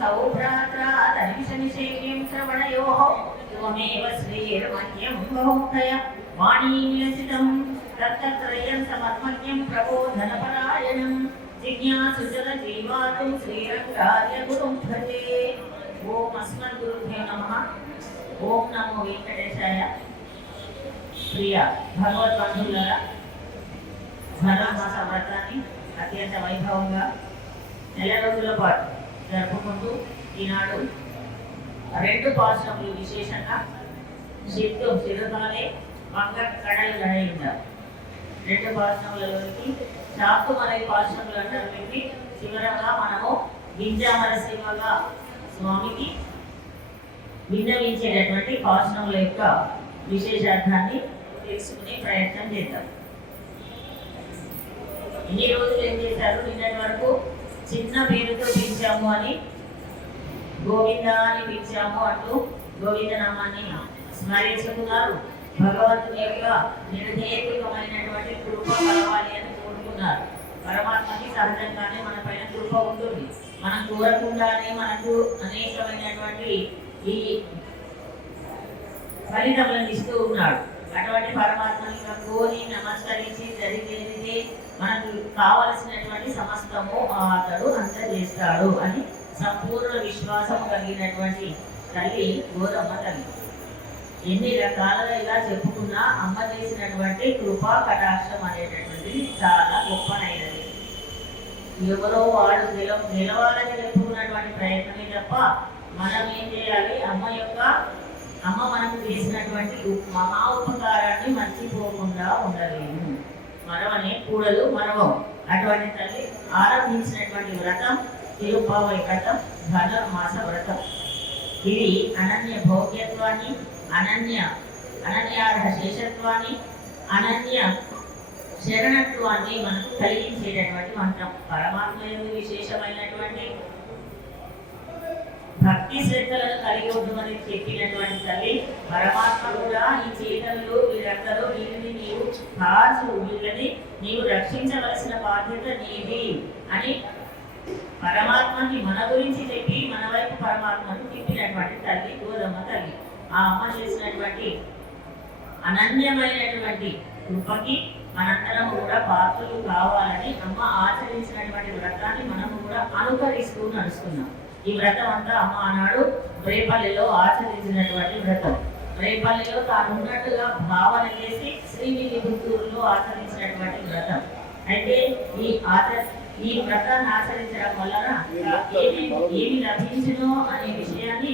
सौभ्रात्रा तनिशनिशेकिं श्रवणयोः त्वमेव श्रीर्मह्यं बहुक्तय वाणीन्यसितं तत्तत्रयं समर्मह्यं प्रबोधनपरायणं जिज्ञासुजलजीवातुं श्रीरङ्गार्य गुरुं भजे। ओम अस्मद्गुरुभ्यो नमः। ओम नमो वेंकटेशाय। प्रिय भगवद्बंधुलारा, ధనుర్మాస వ్రతాన్ని అత్యంత వైభవంగా నెల రోజుల పాటు జరుపుకుంటూ ఈనాడు రెండు పాశనములు విశేషంగా సిద్ధుగానే మంగ కడలు గడయిందారు. రెండు పాశనములలోకి శాక్తుమరై పాశనములు అంటారు. వీటిని చివరగా మనము గింజామర సేవగా స్వామికి విన్నవించేటటువంటి పాశనముల యొక్క విశేషార్థాన్ని తెలుసుకునే ప్రయత్నం చేద్దాం. ఇన్ని రోజులు ఏం చేశారు? నిన్నటి వరకు చిన్న పేరుతో పిలిచాము అని, గోవింద అని పిలిచాము అంటూ గోవింద నామాన్ని స్మరించుకున్నారు. భగవంతుని యొక్క నిర్దేశికమైనటువంటి కృప కలవాలి అని కోరుకున్నారు. పరమాత్మకి సహజంగానే మన పైన కృప ఉంటుంది. మనం కోరకుండానే మనకు అనేకమైనటువంటి ఈ ఫలితములను ఇస్తూ ఉన్నాడు. అటువంటి పరమాత్మని కోరి నమస్కరించి జరిగేది మనకు కావలసినటువంటి సమస్తము అతడు అందజేస్తాడు అని సంపూర్ణ విశ్వాసం కలిగినటువంటి తల్లి గోరమ్మ తల్లి. ఎన్ని రకాలుగా ఇలా చెప్పుకున్నా అమ్మ చేసినటువంటి కృపా కటాక్షం అనేటటువంటిది చాలా గొప్పనైనది. ఎవరో వాడు నిలవాలని చెప్పుకున్నటువంటి ప్రయత్నమే తప్ప మనం ఏం చేయాలి? అమ్మ మనకు చేసినటువంటి మహా ఉపకారాన్ని మర్చిపోకుండా ఉండలేము. మరవనే కూడలు మరవం. అటువంటి తల్లి ఆరంభించినటువంటి వ్రతం తిరుపావై వ్రతం, ధనుర్మాస వ్రతం. ఇది అనన్య భోగ్యత్వాన్ని, అనన్యార్హ శేషత్వాన్ని, అనన్య శరణత్వాన్ని మనకు కలిగించేటటువంటి మంత్రం. పరమాత్మ యొక్క విశేషమైనటువంటి భక్తి శ్రద్ధలను కలిగి ఉండమని చెప్పినటువంటి తల్లి పరమాత్మ కూడా ఈ చేతలు వీరందరూ వీరిని నీవు కాచు, వీళ్ళని నీవు రక్షించవలసిన బాధ్యత నీది అని పరమాత్మని మన గురించి చెప్పి మన వైపు పరమాత్మను తిప్పినటువంటి తల్లి గోదమ్మ తల్లి. ఆ అమ్మ చేసినటువంటి అనన్యమైనటువంటి కృపకి మనందరం కూడా పాత్రలు కావాలని అమ్మ ఆచరించినటువంటి వ్రతాన్ని మనము కూడా అనుకరిస్తూ నడుస్తున్నాం. ఈ వ్రతం అంతా అమ్మ ఆనాడు రేపల్లిలో ఆచరించినటువంటి వ్రతం. రేపల్లిలో తాను ఉన్నట్టుగా భావన చేసి శ్రీవిల్లిపుత్తూరులో ఆచరించినటువంటి వ్రతం. అయితే ఈ వ్రతాన్ని ఆచరించడం వలన ఏమి లభించునో అనే విషయాన్ని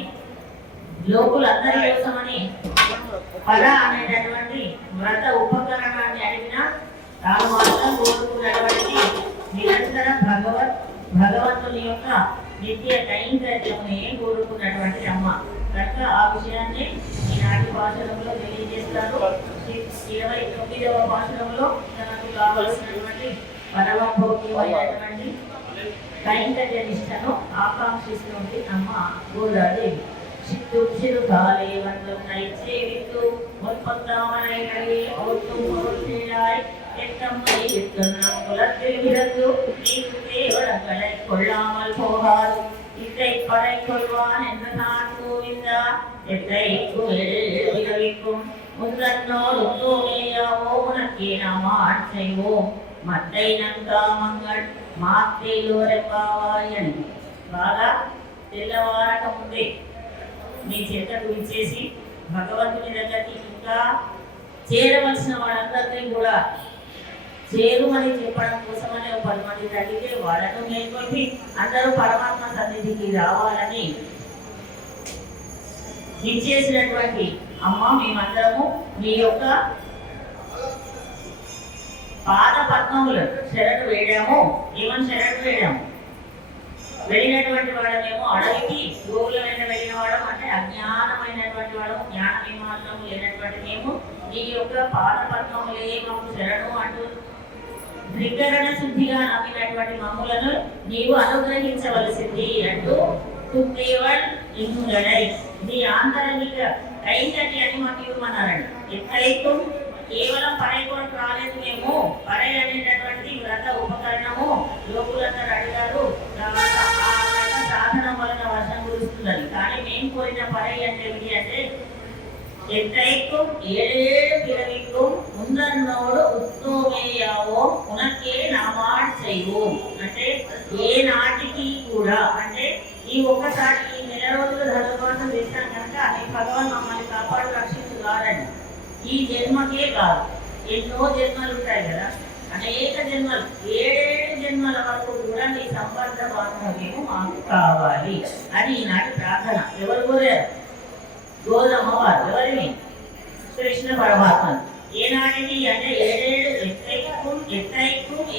లోకులందరి కోసమని పద అనేటటువంటి వ్రత ఉపకరణాన్ని అడిగిన తాను మాత్రం కోరుకున్నటువంటి నిరంతర భగవంతుని యొక్క నిత్య కైంకర్యమునే కోరుకున్నటువంటి అమ్మ కనుక ఆ విషయాన్ని ఈనాటి భాషలంలో తెలియజేస్తారు. 29వ భాషలంలో తనకు కావలసినటువంటి పరమభోగ్యమైనటువంటి కైంకర్య నిష్టను ఆకాంక్షిస్తుంది అమ్మ గోదాదేవి. சிறு காலை வந்துன்னை சேவித்து முற்பத்தாமனை கழி ஒட்டும் பொருளாய் எத்தம்மை எத்தன்னம் குலத்தில் பிறந்து நீக்கு தேவரங்களை கொள்ளாமல் போகாது இத்தை படை கொள்வான் என்று நான் கோவிந்தா எத்தை குவிக்கும் முந்தன்னோர் உத்தோமேயாவோ உனக்கே நாம் ஆட் செய்வோம் மத்தை நங்காமங்கள் మాతేలోరెపావాయని. బాగా తెల్లవారక ముందే మీ చెంతకు ఇచ్చేసి భగవంతుని దగ్గరికి ఇంకా చేరవలసిన వాళ్ళందరినీ కూడా చేరుమని చెప్పడం కోసమని 10 మంది తల్లితే వాళ్ళను మేల్కొల్పి అందరూ పరమాత్మ సన్నిధికి రావాలని ఇచ్చేసినటువంటి అమ్మ, మేమందరము మీ యొక్క పాద పద్మములను శరణు వేడాము. ఏమని శరణు వేడాము? వెళ్ళినటువంటి వాడమేమో అడవికి గోవుల వెంట వెళ్ళిన వాడు అంటే అజ్ఞానమైనటువంటి వాడు, జ్ఞానం ఏమాత్రం లేనటువంటి మేము నీ యొక్క పాద పద్మములే మాకు శరణు అంటూ త్రికరణ శుద్ధిగా నమ్మినటువంటి మమ్ములను నీవు అనుగ్రహించవలసింది అంటూ తుమ్మేవల్ ఇంగులడై నీ ఆంతరంగిక కైంకర్య అని మాకు ఇవ్వమన్నారండి. ఎక్కడైతే కేవలం పరైకోటి రాలేదు, మేము పరై అనేటటువంటి వ్రత ఉపకరణము లోకులందరూ అడిగారు. సాధనం వలన కురుస్తున్నది. కానీ మేము కోరిన పరై అంటే ఏమిటి అంటే எத்தைக்கும் ஏழேழு பிறவிக்கும் ముందన్నోడు ఉత్తోమేయావో ఉనకే నామాడ్ చేయవు అంటే ఏ నాటికి కూడా అంటే ఈ ఒక్కసారి ఈ నెల రోజులు ధర్మవాసం చేశాం కనుక అది భగవాన్ మమ్మల్ని కాపాడు రక్షించు కాదండి. ఈ జన్మకే కాదు, ఎన్నో జన్మలు ఉంటాయి కదా, అనేక జన్మలు, 7 జన్మల వరకు కూడా మీ సంబంధ బాంధవ్యము మాకు కావాలి అని ఈనాటి ప్రార్థన. ఎవరు కోరారు? గోధమ్మ వారు. ఎవరిని? కృష్ణ పరమాత్మ. ఏనాటికి అంటే 7 ఎత్తైக்கும்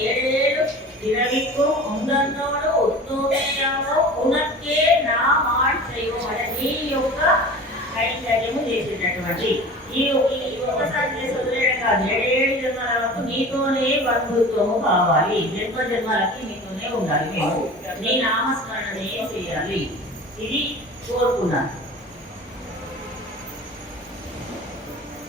7 ఇరవిக்கும் ముందన్నోడు ఉత్తోమేయావో ఉనక్కే నా మాట చేయమని నీ యొక్క కైంకర్యము చేసేటటువంటి ఈ ఒక్కసారి చేసి వదిలేయడం కాదు, 7 జన్మల వరకు నీతోనే బంధుత్వము కావాలి, జన్మ జన్మలకి నీతోనే ఉండాలి, మేము నీ నామస్మరణనే చేయాలి, ఇది కోరుకున్నాను.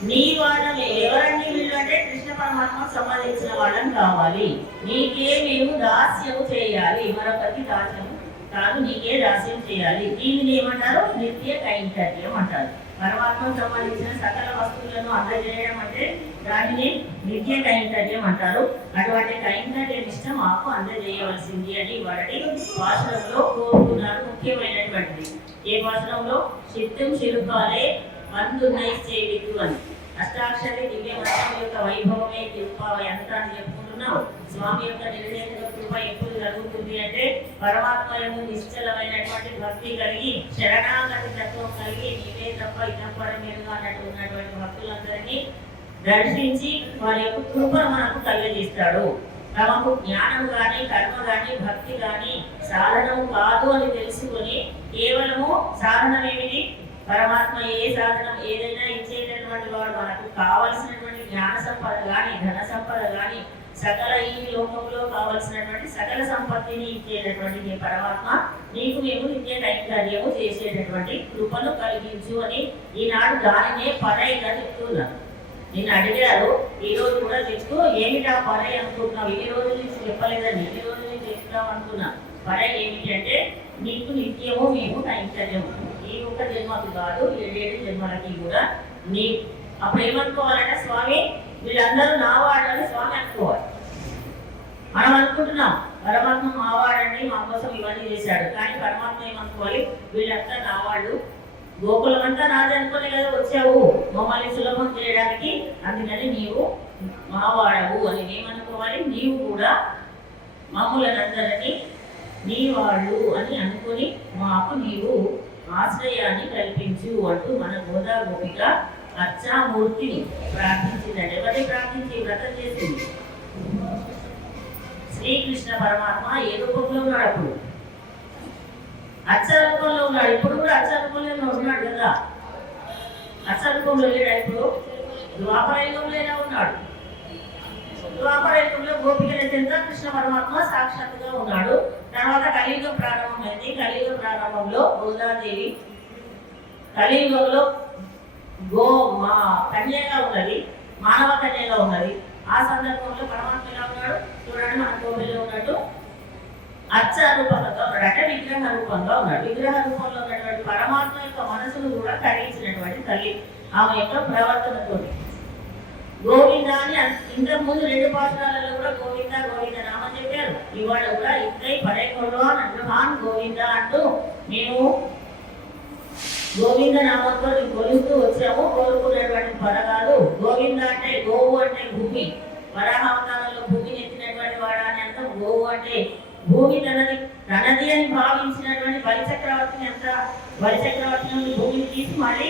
నీ వాళ్ళని ఎవరండి వీళ్ళు అంటే కృష్ణ పరమాత్మకు సంబంధించిన వాళ్ళని కావాలి. నీకే మేము దాస్యము చేయాలి, మరొకరికి దాస్యము కాదు, నీకే దాస్యం చేయాలి. దీనిని ఏమంటారు? నిత్య కైంకర్యం అంటారు. పరమాత్మకు సంబంధించిన సకల వస్తువులను అందజేయడం అంటే దానిని నిత్య కైంకర్యం అంటారు. అటువంటి కైంకర్య నిష్ట మాకు అందజేయవలసింది అని వాటి భాషణంలో కోరుకున్నారు. ముఖ్యమైనటువంటిది ఏ భాషణంలో? చిత్తం చిరుకాలే మందున్నైసేవికు అని అష్టాక్షరి దివ్య మంత్రం యొక్క వైభవమే కృప యంత్రాన్ని చెప్పుకుంటున్నాం. స్వామి యొక్క నిర్దేశక కృప ఎప్పుడు జరుగుతుంది అంటే పరమాత్మయము నిశ్చలమైనటువంటి భక్తి కలిగి శరణాగతి తత్వం కలిగి నీవే తప్ప ఇతపరం మీరుగా అన్నట్టు ఉన్నటువంటి భక్తులందరినీ దర్శించి వారి యొక్క కృపను మనకు కలిగజేస్తాడు. తమకు జ్ఞానం కానీ కర్మ కానీ భక్తి కానీ సాధనము కాదు అని తెలుసుకొని కేవలము సాధనమేమిటి? పరమాత్మ ఏ సాధనం ఏదైనా ఇచ్చేటటువంటి వాడు మనకు కావలసినటువంటి జ్ఞాన సంపద కానీ ధన సంపద కానీ సకల ఈ లోకంలో కావలసినటువంటి సకల సంపత్తిని ఇచ్చేటటువంటి పరమాత్మ నీకు మేము నిత్య కైంకర్యము చేసేటటువంటి కృపను కలిగించు అని ఈనాడు దానినే పరైగా చెప్తున్నారు. నిన్ను అడిగారు, ఈ రోజు కూడా చెప్తూ ఏమిటా పరై అనుకుంటున్నావు, ఇన్ని రోజుల నుంచి చెప్పలేదని ఇన్ని రోజుల నుంచి చెప్తాం అనుకున్నా. పరై ఏమిటి అంటే నీకు నిత్యము మేము కైంకర్యము, ఈ ఒక్క జన్మకు కాదు 7 జన్మలకి కూడా నీ. అప్పుడు ఏమనుకోవాలంటే స్వామి వీళ్ళందరూ నావాడని స్వామి అనుకోవాలి. మనం అనుకుంటున్నాం పరమాత్మ మావాడండి, మా కోసం ఇవన్నీ చేశాడు, కానీ పరమాత్మ ఏమనుకోవాలి? వీళ్ళంతా నావాళ్ళు, గోకులం అంతా నాది అనుకునే కదా వచ్చావు మమ్మల్ని సులభం చేయడానికి, అందుకని నీవు మావాడవు అని ఏమనుకోవాలి? నీవు కూడా మమ్ములనందరినీ నీ వాళ్ళు అని అనుకుని మాకు నీవు ఆశ్రయాన్ని కల్పించు అంటూ మన గోదా గోపిక అర్చామూర్తిని ప్రార్థించిందండి. ఎవరిని ప్రార్థించి వ్రతం చేసింది? శ్రీకృష్ణ పరమాత్మ ఏ రూపంలో ఉన్నాడు? అప్పుడు అక్షరూపంలో ఉన్నాడు. ఇప్పుడు కూడా అక్షరూపంలో ఉన్నాడు కదా, అక్షరూపంలో లేడా? ఇప్పుడు ద్వాపరయుగంలో ఎలా ఉన్నాడు? ద్వాపరయుగంలో గోపికల చెంత కృష్ణ పరమాత్మ సాక్షాత్తుగా ఉన్నాడు. తర్వాత కలియుగం ప్రారంభమైంది. కలియుగ ప్రారంభంలో గోదాదేవి కలియుగంలో కన్యగా ఉన్నది, మానవ కన్యగా ఉన్నది. ఆ సందర్భంలో పరమాత్మ ఎలా ఉన్నాడు? చూడండి, మన కోవిల్లో ఉన్నట్టు అర్చారూపంగా ఉన్నాడు, అంటే విగ్రహ రూపంగా ఉన్నాడు. విగ్రహ రూపంలో ఉన్నటువంటి పరమాత్మ యొక్క మనసును కూడా కరిగించినటువంటి తల్లి ఆమె యొక్క ప్రవర్తనతో. గోవింద అని ఇంతకు ముందు 2 పాఠశాలలో కూడా గోవింద గోవింద నామని చెప్పారు. ఇవాళ కూడా ఇద్దై పడేకొండో అని గోవింద అంటూ మేము గోవింద నామంతో కొలుస్తూ వచ్చాము. కోరుకున్నటువంటి పరగాలు గోవింద అంటే గోవు అంటే భూమి, వరాహావతారంలో భూమిని ఎత్తినటువంటి వాడు అని అర్థం. గోవు అంటే భూమి తనది అని భావించినటువంటి బలిచక్రవర్తిని బలిచక్రవర్తి నుండి భూమిని తీసి మళ్ళీ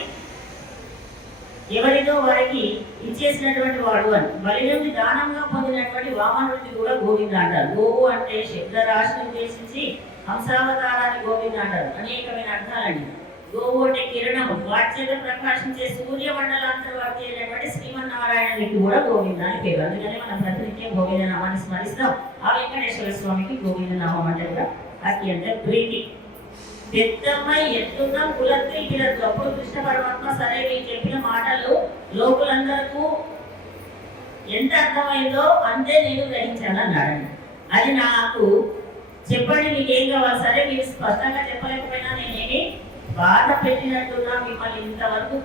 ఎవరితో వారికి ఇచ్చేసినటువంటి వాడు అని. బలి నుండి దానంగా పొందినటువంటి వామనుడిని కూడా గోవింద అంటారు. గోవు అంటే శబ్దరాశిని ఉద్దేశించి హంసావతారాన్ని గోవింద అంటారు. అనేకమైన అర్థాలండి. గోవు అంటే కిరణము, వాటి చేత ప్రకాశించే సూర్యమండలాంతర్వర్తి అయినటువంటి శ్రీమన్నారాయణునికి కూడా గోవింద అని పేరు. అందుకని మనం ప్రతినిత్యం గోవింద నామాన్ని స్మరిస్తాం. ఆ వెంకటేశ్వర స్వామికి గోవింద నామం అంటే కూడా అత్యంత ప్రీతి. పెద్దమ్మాయి ఎత్తున్న కులత్రి పిల్లలు. అప్పుడు కృష్ణ పరమాత్మ సరే మీరు చెప్పిన మాటలు లోకులందరికీ ఎంత అర్థమైందో అంతే నేను గ్రహించాను అన్నాడు. అది నాకు చెప్పండి మీకు ఏం కావాలి. సరే మీరు స్పష్టంగా చెప్పలేకపోయినా నేనేమి బాధ పెట్టినట్టున్నా మిమ్మల్ని ఇంతవరకు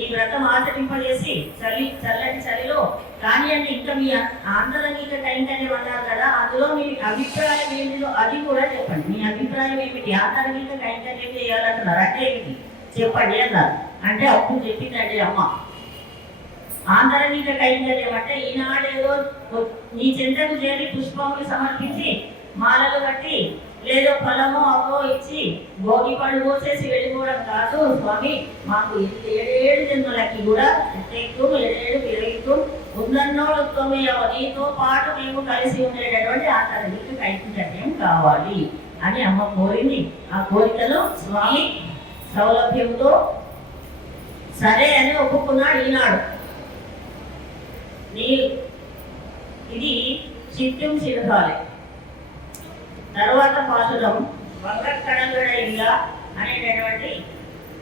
ఈ వ్రతం ఆచరింపజేసి చల్లటి చలిలో కానీ అంటే ఇంకా మీ ఆంతరంగిక కైంకర్యం అన్నారు కదా, అందులో మీ అభిప్రాయం ఏమిటో అది కూడా చెప్పండి. మీ అభిప్రాయం ఏమిటి? ఆంతరంగిక కైంకర్యం చేయాలంటున్నారు అంటే ఏమిటి చెప్పండి అన్నారు. అంటే అప్పుడు చెప్పిందండి అమ్మ, ఆంతరంగిక కైంకర్యం అంటే ఈనాడేదో నీ చెంతకు చేరి పుష్పములు సమర్పించి మాలలు కట్టి లేదో ఫలమో అవో ఇచ్చి భోగి పళ్ళు పోసేసి వెళ్ళిపోవడం కాదు స్వామి. మాకు 7 జన్మలకి కూడా ఎత్తు 7 పెరుగుతూ ఉందన్నోడు నీతో పాటు మేము కలిసి ఉండేటటువంటి ఆంతరంగిక కైంకర్యం కావాలి అని అమ్మ కోరింది. ఆ కోరికను స్వామి సౌలభ్యంతో సరే అని ఒప్పుకున్నాడు. ఈనాడు ఇది చిత్యం శిరకాలే. తర్వాత పాసురం వంగక్కడగడయిందా అనేటటువంటి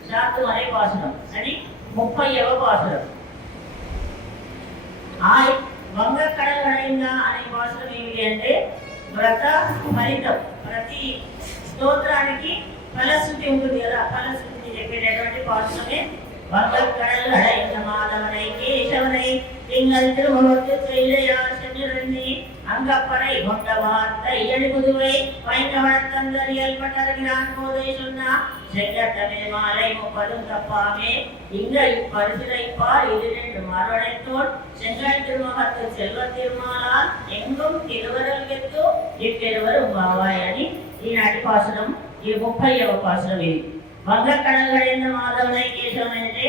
శాతం అనే పాసురం, అది 30వ పాసురం. ఆ వంగక్కడగడయిందా అనే పాసురం ఏమిటి అంటే వ్రత ఫలితం. ప్రతి స్తోత్రానికి ఫలశ్రుతి ఉంటుంది కదా, ఫలశ్రుతిని చెప్పేటటువంటి పాసురమే వంగక్కడగడయింద మాధవనై కేశవనై திங்கள் திருமுகத்து செய்தையாசனிறங்கி அங்கப்பறை கொண்ட வார்த்தை எழுதுவை வைங்கவனத்தந்தரியல் பட்டருகிறான் போதை சொன்னா செங்கட்டமே மாலை 30 தப்பாமே இங்க இப்பரிசுரைப்பார் இது 2 மறுவடைத்தோன் செங்கல் திருமுகத்து செல்வ திருமாலால் எங்கும் திருவரல் வெத்து இப்பெருவரும் பாவாய் అని ఈనాటి పాసురం. ఈ 30వ పాసురం ఇది. వంగక్కడగడైన మాధవనై కేశవనై అంటే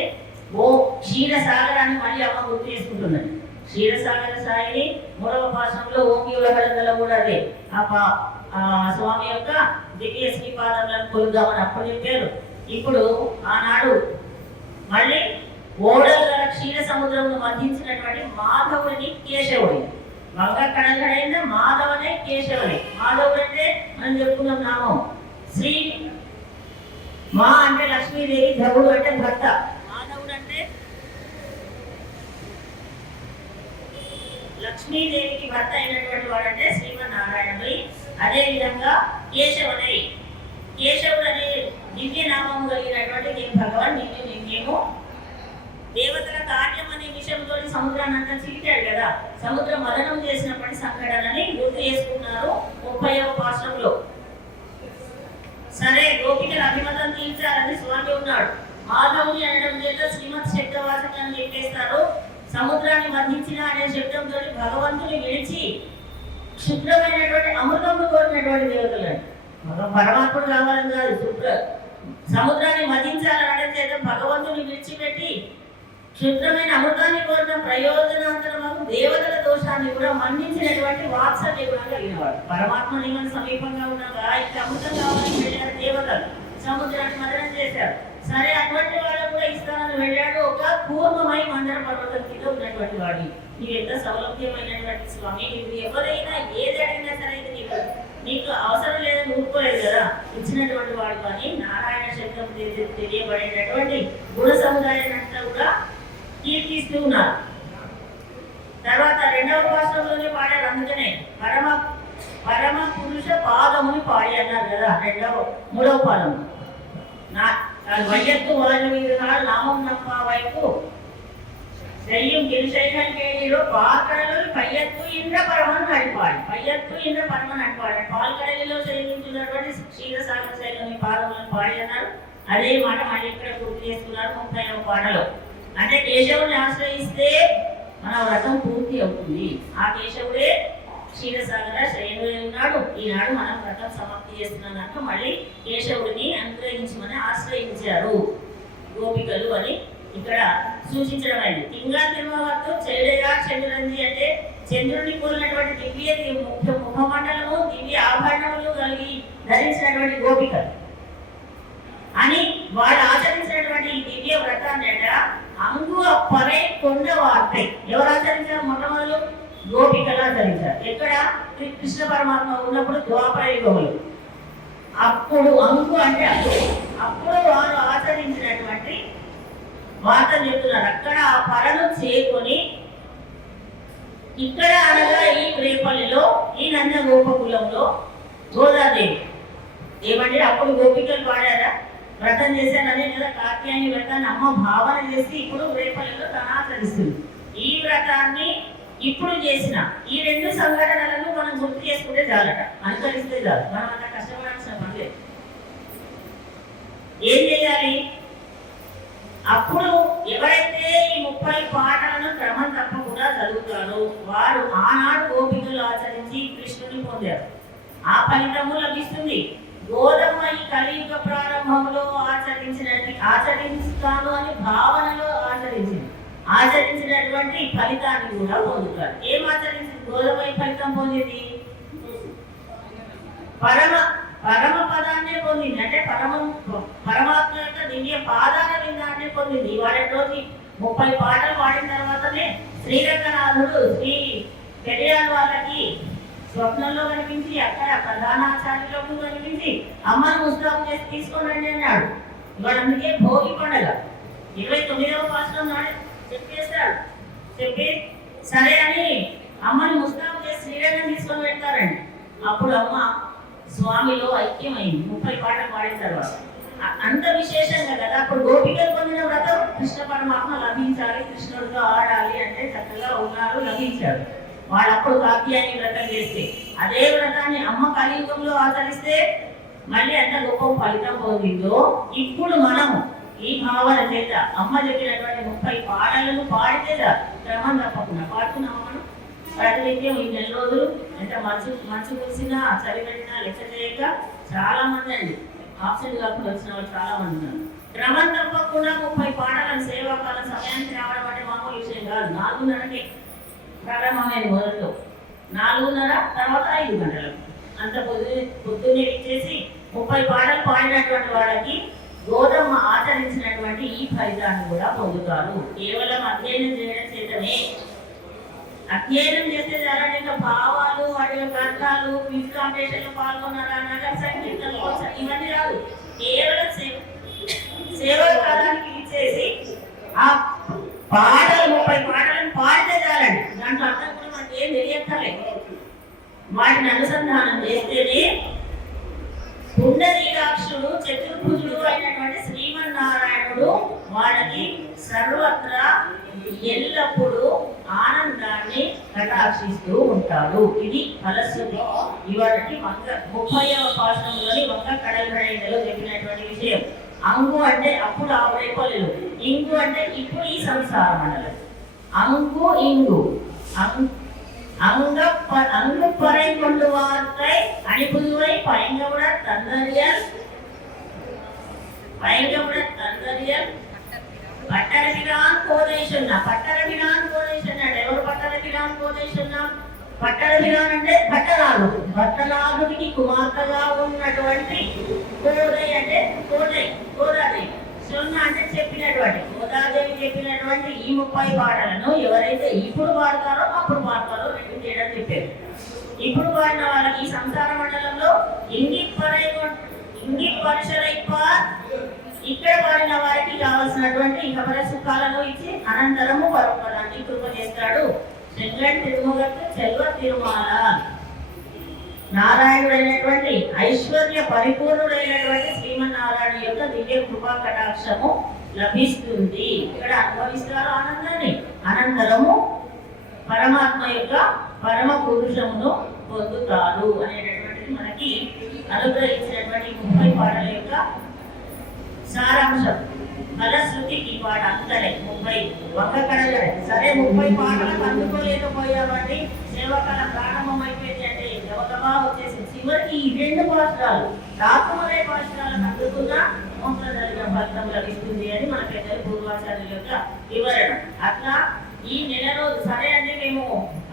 ఓ క్షీరసాగరాన్ని మళ్ళీ అమ్మ గుర్తు చేసుకుంటున్నది. క్షీరసాగర సాయిని 3వ పాసంలో ఓంగి ఉలగడంలో కూడా అదే ఆ స్వామి యొక్క దివ్య శ్రీపాదములను కొలుద్దామని అప్పుడు చెప్పారు. ఇప్పుడు ఆనాడు మళ్ళీ ఓడల క్షీర సముద్రమును మధ్యించినటువంటి మాధవుడిని కేశవుడి. వంగ కడగడైన మాధవనే కేశవుని. మాధవుడు అంటే మనం చెప్పుకున్నాం నామం. శ్రీ మా అంటే లక్ష్మీదేవి, ధవుడు అంటే భర్త. లక్ష్మీదేవికి భర్త అయినటువంటి వాడంటే శ్రీమన్నారాయణుడి. అదే విధంగా కేశవుడై, కేశవుడు అనే దివ్య నామము కలిగినటువంటి నేను భగవాన్ నిన్నేమో దేవతల కార్యం అనే విషయంతో సముద్రాన్ని అంతా చిలికాడు కదా, సముద్ర మదనం చేసినప్పటి సంఘటనని గుర్తు చేసుకున్నారు 30వ పాశ్రంలో. సరే గోపికల అభిమతం తీర్చాలని స్వామి ఉన్నాడు. మాధవుని అనడం చేత శ్రీమత్ శబ్దవాచకాన్ని చెప్పేస్తారు. సముద్రాన్ని మధ్యించిన అనే శబ్దంతో భగవంతుని విడిచి క్షుద్రమైనటువంటి అమృతమును కోరినటువంటి దేవతలు పరమాత్ముడు కావాలని కాదు, సముద్రాన్ని మధించాలనడం చేత భగవంతుని విడిచిపెట్టి క్షుద్రమైన అమృతాన్ని కోరిన ప్రయోజనాంతరము దేవతల దోషాన్ని కూడా మన్నించినటువంటి వాత్సల్య కూడా కలిగినవాడు. పరమాత్మ నియమం సమీపంగా ఉండగా ఇంకా అమృతం కావాలని వెళ్ళారు దేవతలు, సముద్రాన్ని మదనం చేశారు. సరే అటువంటి వాళ్ళకు కూడా ఇస్తానని వెళ్ళాడు. ఒక పూర్వమై మందర పర్వతం కింద ఉన్నటువంటి వాడి నీవు ఎంత సౌలభ్యమైనటువంటి స్వామి, నువ్వు ఎవరైనా ఏది అడిగినా సరే నీకు అవసరం లేదని ఊరుకోలేదు కదా, ఇచ్చినటువంటి వాడు. కానీ నారాయణ శబ్దం తెలియబడేటటువంటి గుణ సముదాయాన్ని అంతా కూడా కీర్తిస్తూ ఉన్నారు. తర్వాత 2వ పాశ్రంలోనే పాడారు. అందుకనే పరమ పురుష పాదముని పాడి అన్నారు కదా 3వ పాదం. வையத்து வாழ்வீர்கள் நாமம் நம்பா வைப்பு செய்யும் கிருஷைகள் கேளிரோ பால்கடலில் பையత్తు ఇంద్ర పరమన్ నడిపాడు. పయ్యత్తు ఇంద్ర పరమన్ నడిపాడు. పాల్కడలిలో సేవించినటువంటి క్షీరసాగర శైలిని పాదములను పాడి అన్నారు. అదే మాట మళ్ళీ ఇక్కడ గుర్తు చేసుకున్నారు 30వ పాటలో. అంటే కేశవుని ఆశ్రయిస్తే మన వ్రతం పూర్తి అవుతుంది. ఆ కేశవుడే క్షీరసాగర శయనుడై ఉన్నాడు. ఈనాడు మనం వ్రతం సమాప్తి చేస్తున్నాక మళ్ళీ కేశవుడిని అనుగ్రహించమని ఆశ్రయించారు గోపికలు అని ఇక్కడ సూచించడం అయింది. తింగా తిరుమవత్తు చెల్లెగా చంద్రురంజి అంటే చంద్రుడిని కూలినటువంటి దివ్య ముఖమండలము దివ్య ఆభరణములు కలిగి ధరించినటువంటి గోపికలు అని వాళ్ళు ఆచరించినటువంటి ఈ దివ్య వ్రతాన్ని అంట అంగు పరై కొండ వార్తై. ఎవరు ఆచరించారు? మొట్టమొదలు గోపికలు ఆచరించారు. ఎక్కడ? కృష్ణ పరమాత్మ ఉన్నప్పుడు ద్వాపర యుగములు. అప్పుడు అంగు అంటే అప్పుడు వారు ఆచరించినటువంటి వార్తలు చెప్తున్నారు. అక్కడ ఆ పరను చేరుకొని ఇక్కడ అనగా ఈ రేపల్లిలో ఈ నంద గోపకులంలో గోదాదేవి ఏమంటే అప్పుడు గోపికలు పాడారా, వ్రతం చేశాననే కదా కాత్యాయని వ్రతాన్ని అమ్మ భావన చేసి ఇప్పుడు రేపల్లిలో తన ఆచరిస్తుంది. ఈ వ్రతాన్ని ఇప్పుడు చేసిన ఈ రెండు సంఘటనలను మనం గుర్తు చేసుకుంటే చాలట, అనుసరిస్తే చాలు, మనం అంత కష్టపడాల్సిన పని లేదు. ఏం చేయాలి? అప్పుడు ఎవరైతే ఈ 30 పాటలను క్రమం తప్పకుండా చదువుతారో వారు ఆనాడు గోపికలు ఆచరించి కృష్ణుని పొందారు. ఆ ఫలితము లభిస్తుంది. గోధమ్మ ఈ కలియుగ ప్రారంభంలో ఆచరిస్తాను అని భావనలో ఆచరించినటువంటి ఫలితాన్ని కూడా పొందుతారు. ఏం ఆచరించింది గోధమ్మ? ఈ ఫలితం పొందింది పరమ పదాన్నే పొందింది. అంటే పరమాత్మ యొక్క దివ్య పాదాల విందాన్నే పొందింది. వాడి రోజు 30 పాటలు పాడిన తర్వాతనే శ్రీరంగనాథుడు శ్రీ పెరియాల వాళ్ళకి స్వప్నంలో కనిపించి అక్కడ ప్రధానాచార్యులకు కనిపించి అమ్మను ముస్తాబు చేసి తీసుకోనండి అన్నాడు. ఇవాళ అందుకే భోగి పండుగ 29వ పాఠం నాడు చెప్పేస్తాడు. చెప్పి సరే అని అమ్మను ముస్తాబు చేసి శ్రీరంగం తీసుకొని వెళ్తారండి. అప్పుడు అమ్మ స్వామిలో ఐక్యమైంది 30 పాటలు పాడిన తర్వాత. అంత విశేషంగా కదా అప్పుడు గోపికలు పొందిన వ్రతం కృష్ణ పరమాత్మ లభించాలి, కృష్ణుడితో ఆడాలి అంటే చక్కగా ఉన్నారు, లభించారు. వాళ్ళప్పుడు కాత్యాయని వ్రతం చేస్తే అదే వ్రతాన్ని అమ్మ కలియుగంలో ఆచరిస్తే మళ్ళీ ఎంత గొప్ప ఫలితం పొందిందో ఇప్పుడు మనము ఈ భావన చేత అమ్మ చెప్పినటువంటి 30 పాటలను పాడితే క్రమం తప్పకుండా పాడుతున్నాము. మనం ప్రతినిత్యం ఈ 4 రోజులు ఎంత మంచు కురిసినా చలి పెట్టినా లెక్క చేయక చాలా మంది అండి ఆప్షన్ కాకుండా వచ్చిన వాళ్ళు చాలా మంది ఉన్నారు. క్రమం తప్పకుండా 30 పాటలను సేవాకాల సమయానికి రావడం అంటే మామూలు విషయం కాదు. 4:30కి ప్రారంభమైన మొదలు 4:30 తర్వాత 5 గంటలకు అంత పొద్దున్నే ఇచ్చేసి 30 పాటలు పాడినటువంటి వాళ్ళకి గోధమ్మ ఆచరించినటువంటి ఈ ఫలితాన్ని కూడా పొందుతారు. కేవలం అధ్యయనం చేయడం చేతనే. అధ్యయనం చేస్తే జరగని భావాలు, వాటి యొక్క అర్థాలు, క్విజ్ కాంపిటీషన్లో పాల్గొన్నారా, నగర సంకీర్తనలు ఇవన్నీ రాదు. కేవలం సేవా కాలానికి ఇచ్చేసి ఆ పాటలు 30 పాటలను పాడితే చాలండి. దాంట్లో అర్థం కూడా మనకి ఏం తెలియక్కర్లేదు. వాటిని అనుసంధానం చేస్తేనే పుండరీకాక్షుడు చతుర్భుజుడు అయినటువంటి శ్రీమన్నారాయణుడు వాళ్ళకి సర్వత్రా ఎల్లప్పుడూ ఆనందాన్ని కటాక్షిస్తూ ఉంటాడు. ఇది ఫలశ్రుతి. ఇవాటి 30వ పాఠంలోని వంక కడలరైనలో చెప్పినటువంటి విషయం. అంగు అంటే అప్పుడు ఆవుడైపోలేదు, ఇంగు అంటే ఇప్పుడు ఈ సంసారం అనలేదు. అంగు ఇంగు அங்கு பறை கொண்டு வார்த்தை அணிபுதுவை பயங்கவுடன் தந்தறியல் పట్టరపిరాన్ కోదేశున్నా. పట్టరపిరాన్ కోదేశున్నాడు. ఎవరు పట్టరపిరాన్ కోదేశున్నా? పట్టరపిరాన్ అంటే భట్టనాథుడు. భట్టనాథుడికి కుమార్తెగా ఉన్నటువంటి కోదై అంటే గోదాదేవి. సున్నా అంటే చెప్పినటువంటి గోదాదేవి చెప్పినటువంటి ఈ 30 పాటలను ఎవరైతే ఇప్పుడు పాడతారో అప్పుడు పాడతారో రెండు తేడా చెప్పారు. ఇప్పుడు పాడిన వాళ్ళకి ఈ సంసార మండలంలో ఇంగి పరిశరైప ఇక్కడ పాడిన వారికి కావాల్సినటువంటి ఇహపర సుఖాలను ఇచ్చి అనంతరము పరపరాన్ని కృప చేస్తాడు. చెంగన్ తిరుమగట్టు చెల్వ తిరుమాల. నారాయణుడైనటువంటి ఐశ్వర్య పరిపూర్ణుడైనటువంటి శ్రీమన్నారాయణ యొక్క దివ్య కృపా కటాక్షము లభిస్తుంది. ఇక్కడ అనుభవిస్తారు ఆనందాన్ని. అనంతరము పరమాత్మ యొక్క పరమ పురుషమును పొందుతారు అనేటటువంటిది మనకి అనుగ్రహించినటువంటి 30 పాటల యొక్క సారాంశం. ఫలశ్రుతి ఈ పాట అంతలే 30 ఒక్క కడలే. సరే 30 పాటలకు అందుకోలేకపోయామండి, సేవకాల ప్రారంభం అయిపోయింది అంటే గబగబా వచ్చేసి చివరికి ఈ 2 పాత్రాలు రాత్మలే పాత్రాలను అందుకున్నా మోక్ష జరిగిన ఫలితం లభిస్తుంది అని మన పెద్దలు పూర్వాచార్యుల యొక్క వివరణ. అట్లా ఈ నెల రోజు సరే అంటే మేము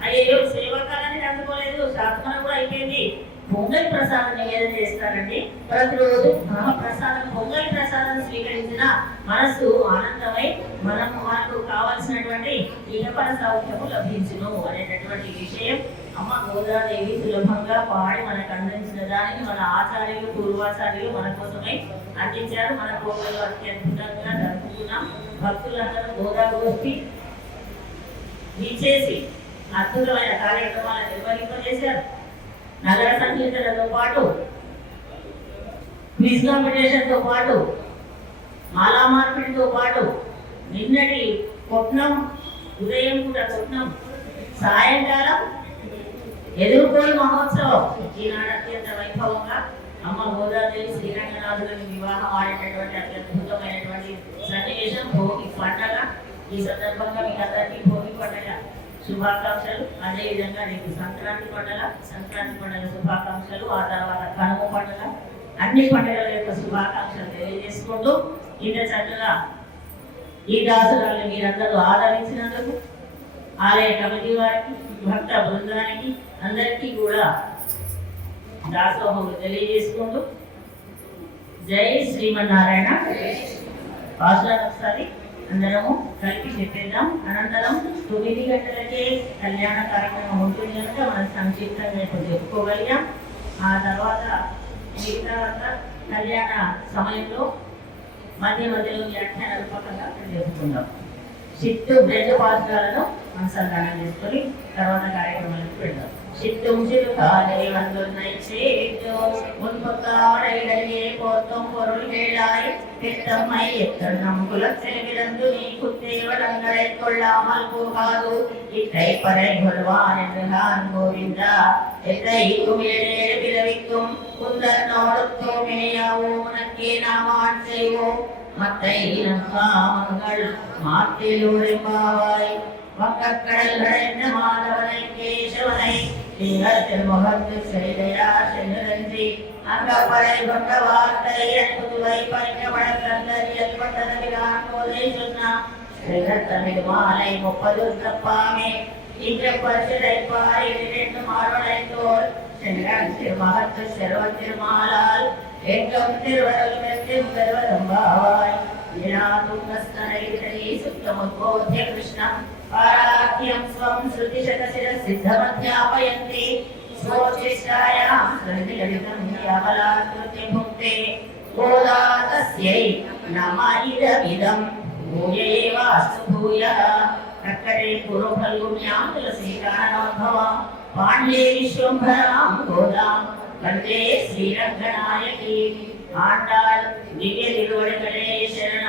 అయ్యో సేవకాలాన్ని అందుకోలేదు, శాస్త్రం కూడా అయిపోయింది, పొంగలి ప్రసాదం నివేదన చేస్తారండి. ప్రతిరోజు మహాప్రసాదం పొంగలి ప్రసాదం స్వీకరించిన మనసు ఆనందమై మనకు కావాల్సినటువంటి ఇహపర సౌఖ్యము లభించును అనేటటువంటి విషయం అమ్మ గోదాదేవి సులభంగా పాడి మనకు అందించిన దానిని మన ఆచార్యులు పూర్వాచార్యులు మన కోసమై అందించారు. మన కోవలు అత్యద్భుతంగా జరుపుకున్నాం. భక్తులందరూ గోదా గోష్ఠి ఇచ్చేసి అద్భుతమైన కార్యక్రమాలను నిర్వహింపజేశారు. నగర సంకీర్తనతో పాటు క్విజ్ కాంపిటీషన్తో పాటు మాలా మార్పిడితో పాటు నిన్నటి కొట్నం, ఉదయం కూడా కొట్నం, సాయంకాలం ఎదుర్కోలు మహోత్సవం. ఈనాడు అత్యంత వైభవంగా అమ్మ గోదాదేవి శ్రీరంగనాథులని వివాహం ఆడేటటువంటి అత్యద్భుతమైనటువంటి సన్నివేశం భోగి పండగ. ఈ సందర్భంగా మీకు అందరికీ భోగి పండగ శుభాకాంక్షలు. అదేవిధంగా రేపు సంక్రాంతి పండుగ శుభాకాంక్షలు. ఆ తర్వాత కనుమ పండుగ, అన్ని పండుగల యొక్క శుభాకాంక్షలు తెలియజేసుకుంటూ ఇంత చక్కగా ఈ దాసరాలను మీరందరూ ఆదరించినందుకు ఆలయ కమిటీ వారికి, భక్త బృందానికి అందరికీ కూడా దాసోహములు తెలియజేసుకుంటూ జై శ్రీమన్నారాయణ. పాసులను ఒకసారి అందరము కలిపి చెప్పేద్దాం. అనంతరం 9 గంటలకే కళ్యాణ కార్యక్రమం ఉంటుంది కనుక మనం సంక్షిప్తంగా ఇప్పుడు చెప్పుకోగలిగాం. ఆ తర్వాత మిగతా కళ్యాణ సమయంలో మధ్య మధ్యలో వ్యాఖ్యాన రూపకంగా చెప్పుకుందాం. చిట్టు 2 పాత్రలను అనుసంధానం చేసుకొని తర్వాత కార్యక్రమాలకు వెళ్దాం. சிட்டும் சிறுகாலை வந்துன்னை சேற்றோ முன்பக்காமடைகளிலே போர்த்தும் பொருள் கேளாய் திட்டம்மை எத்தன்னம் குலத்தில் விளந்து நீ குத்தேவடங்களை கொள்ளாமல் போகாது இட்டை பறை கொள்வான் என்று நான் கோவிந்தா எத்தை குமிழேறு பிறவிக்கும் குந்தனோடுத்தோமேயாவோ உனக்கே நாமான் செய்வோம் மத்தை நம்பாமங்கள் மாத்திலூடெம்பாவாய் வங்கக்கடல்களைந்த மாதவனை கேசவனை திருமுகத்து செய்தையா சென்றி அங்கப்படை கொண்ட வார்த்தை புதுவை பறிக்கப்பட கந்தறியல் பட்டதவிதான் போதை சொன்னார் தமிழ் மாலை 30 தப்பாமே இன்ற பரிசிலைப்பார் 2 மார்வளைத்தோல் சென்றான் திருமகத்து செல்வ திருமாலால் எங்கும் திருவருளும் பெருவதம்பாவாய் ீணாதுங்கஸ்தனை சுத்தமுத்போத்ய கிருஷ்ணம் பாராத்யம் ஸ்வம் ஸ்ருதிசதசிரசித்தமத்யாபயந்தி ஸ்வோச்சிஷ்டாயாம் ஸ்ருதிலலிதம் யாவலாத்ருதி புக்தே கோதா தஸ்யை நம இதமிதம் பூயேவாஸ்து பூயः பிரக்கடே புரோபல்குண்யாம் துலசீகாரணோத்பவாம் பாண்டே விஸ்வம்பராம் கோதாம் வந்தே ஸ்ரீரங்கநாயகி ஆண்டாள் திவ்ய திருவடிகளே சரணம்.